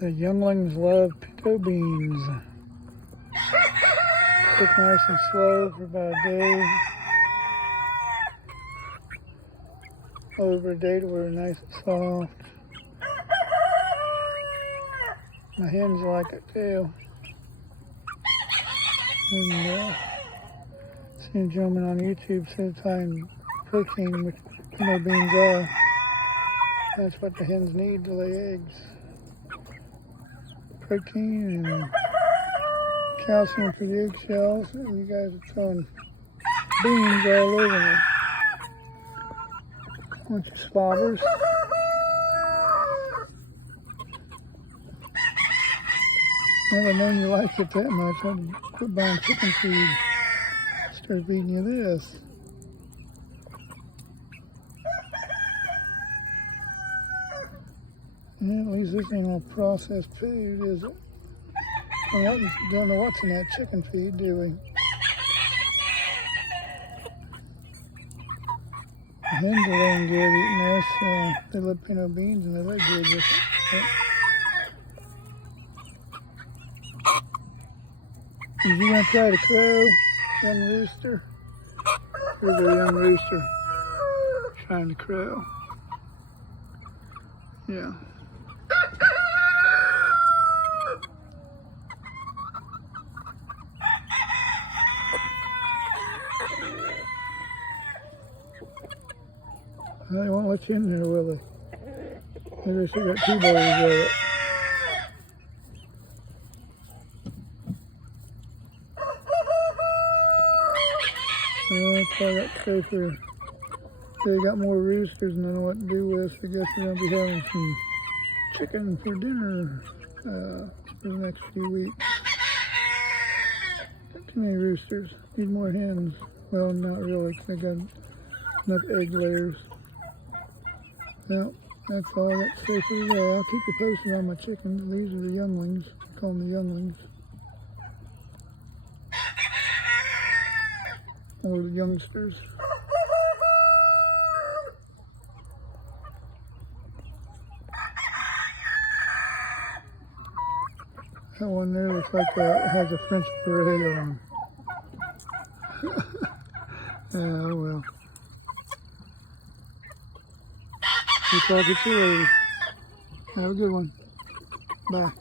The younglings love pinto beans. Cook nice and slow for about a day. Over a day to where they're nice and soft. My hens like it too. And seen a gentleman on YouTube says high in protein, which pinto beans are. That's what the hens need to lay eggs. Protein and calcium for the eggshells. And you guys are throwing beans all over me. Bunch of slobbers. Never known you liked it that much. I'd quit buying chicken feed. Start feeding you this. Yeah, at least this ain't all processed food, is it? We don't know what's in that chicken feed, do we? The hens are laying good eating this. They love pinto beans and they lay good with it. Is you gonna try to crow, young rooster? Here's a young rooster trying to crow. Yeah. They won't let you in there, will they? Maybe they got two bowls of it. I'll try that safer. They got more roosters and I don't know what to do with. I guess we're going to be having some chicken for dinner for the next few weeks. Got too many roosters. Need more hens. Well, not really. I got enough egg layers. Well, that's all I got to say for today. I'll keep you posted on my chickens. These are the younglings. I call them the younglings. Or the youngsters. That one there looks like it has a French beret on. Yeah, oh well. We'll talk to you later. Have a good one. Bye.